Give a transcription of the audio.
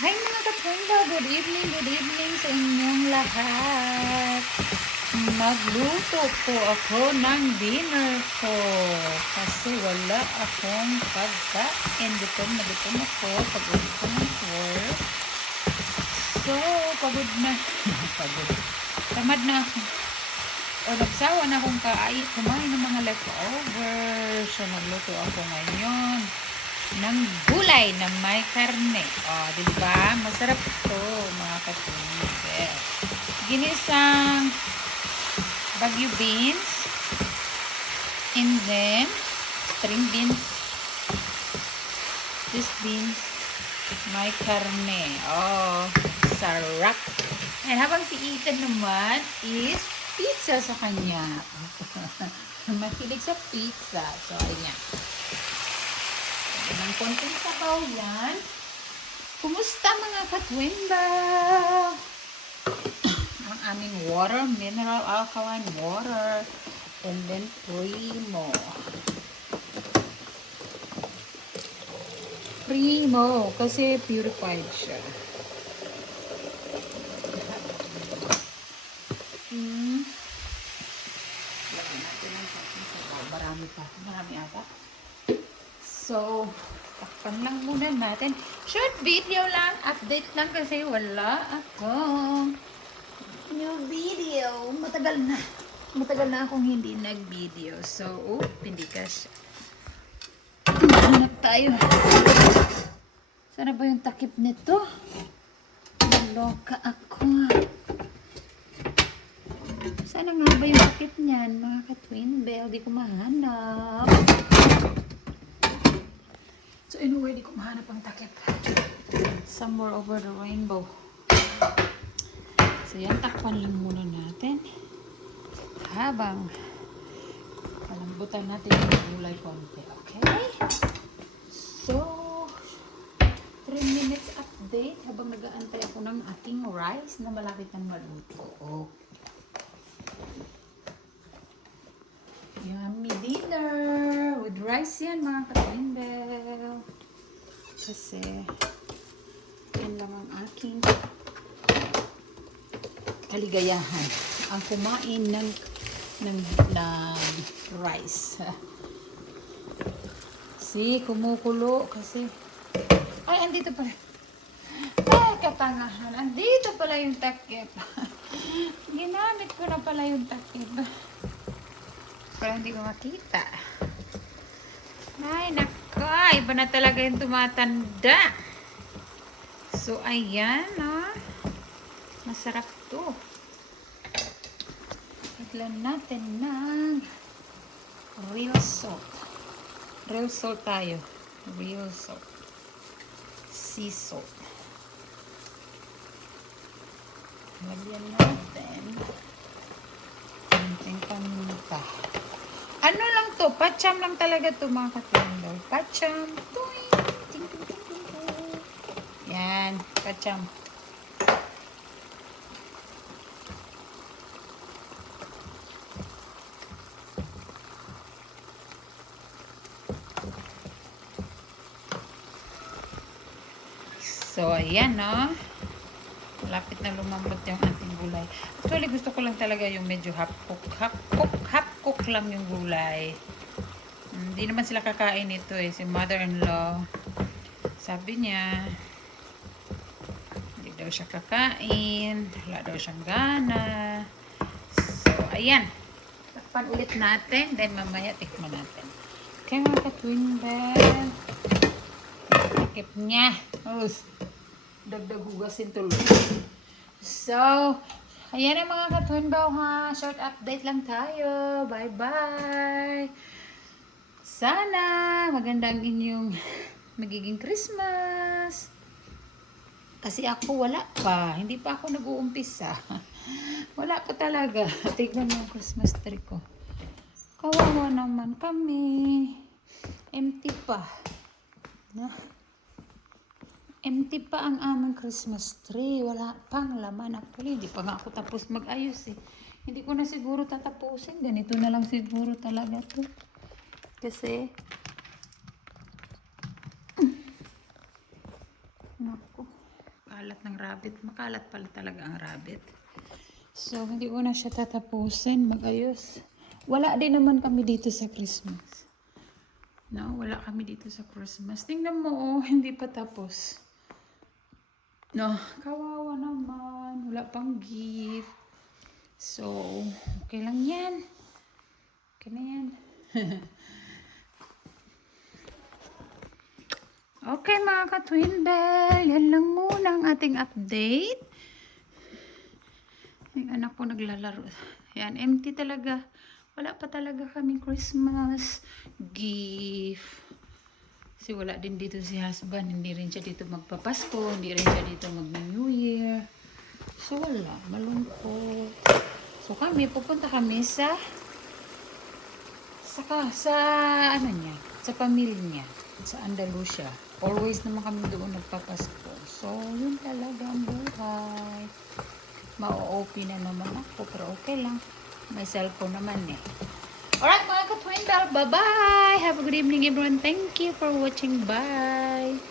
Hi mga katrenda, good evening sa inyong lahat. Magluto po ako ng dinner ko kasi wala akong pagkain. Gutom na gutom ako pag-uwi ko ng work. So, pagod na. Pagod. Tamad na ako. O nagsawa na akong kumain ng mga leftovers. So, nagluto ako ngayon ng gulay na may karne. O, diba? Masarap to, mga katrenda. Ginisang Baguio beans. And then, string beans. This beans, may karne. Oh, sarap. And habang si Ethan naman is pizza sa kanya. Mahilig sa pizza. So, ayan. Ng konting sabaw yan. Kumusta mga katwimba? Ang aming water, mineral alkaline water. And then Primo. Primo. Kasi purified siya. Lagyan natin ng konting sabaw. Marami pa. Marami ata. So, takpan lang muna natin. Short video lang. Update lang kasi wala akong new video. Matagal na. Matagal na akong hindi nag-video. So, hindi ka siya. Hanap tayo. Sana ba yung takip nito? Naloka ako. Sana nga ba yung takip niyan? Mga ka-twin bell. Di ko mahanap. So anyway, di ko mahanap ang takip. Somewhere over the rainbow. So yan, takpan lang muna natin. Habang palambutan natin yung gulay konti. Okay? So, 3 minutes update habang nag-aantay ako ng ating rice na malapit ng maluto. Yummy dinner with rice yan mga katindel. Kasi yan lang ang aking kaligayahan. Ang kumain ng rice. Si kumukulo kasi ay andito pala. Ay katangahan. Andito pala yung takip. Ginamit ko na pala yung takip. Pero hindi ko makita. Ay, nako. Iba na talaga yung tumatanda. So, ayan, masarap to. Lagyan natin ng real salt. Real salt tayo. Real salt. Sea salt. Lagyan natin. Konting paminta. Ano lang to? Pacham lang talaga to mga katindol. Pacham. Yan. Pacham. So, ayan, no? Malapit na lumambot yung ating gulay. Actually, gusto ko lang talaga yung medyo half cook lang yung gulay. Hindi naman sila kakain ito eh. Si mother-in-law, sabi niya, hindi daw siya kakain. Wala daw siyang gana. So, ayan. Takpan ulit natin. Then, mamaya tikman natin. Okay, mga ka-twin bell. Takip niya. Dagdag hugasin tuloy. So, ayan ang mga ka-twin bell ha. Short update lang tayo. Bye-bye. Sana maganda ang inyong magiging Christmas. Kasi ako wala pa. Hindi pa ako nag-uumpisa. Wala pa talaga. Tignan mo yung Christmas tree ko. Kawawa naman kami. Empty pa. Na? Empty pa ang aming Christmas tree. Wala pang laman. Actually, hindi pa nga ako tapos mag-ayos eh. Hindi ko na siguro tatapusin. Ganito na lang siguro talaga to. Kasi, naku. kalat ng rabbit. Makalat pala talaga ang rabbit. So, hindi ko na siya tatapusin. Magayos. Wala din naman kami dito sa Christmas. No, wala kami dito sa Christmas. Tingnan mo, oh, hindi pa tapos. No, kawawa naman. Wala pang gift. So, okay lang yan. Okay na yan. Okay mga ka-Twin Bell, yan lang muna ang ating update. Yung anak ko naglalaro. Yan, empty talaga. Wala pa talaga kaming Christmas gift. Kasi wala din dito si husband. Hindi rin siya dito magpapasko. Hindi rin siya dito mag-New Year. So wala, malungkot. So kami, pupunta kami sa ano niya, sa pamilya niya, sa Andalusia. Always naman kami doon nagpapasko. So, yun talaga ang buhay. Ma-OP na naman ako, pero okay lang. May cellphone naman eh. Alright mga ka-Twin Bell, bye-bye! Have a good evening everyone. Thank you for watching. Bye!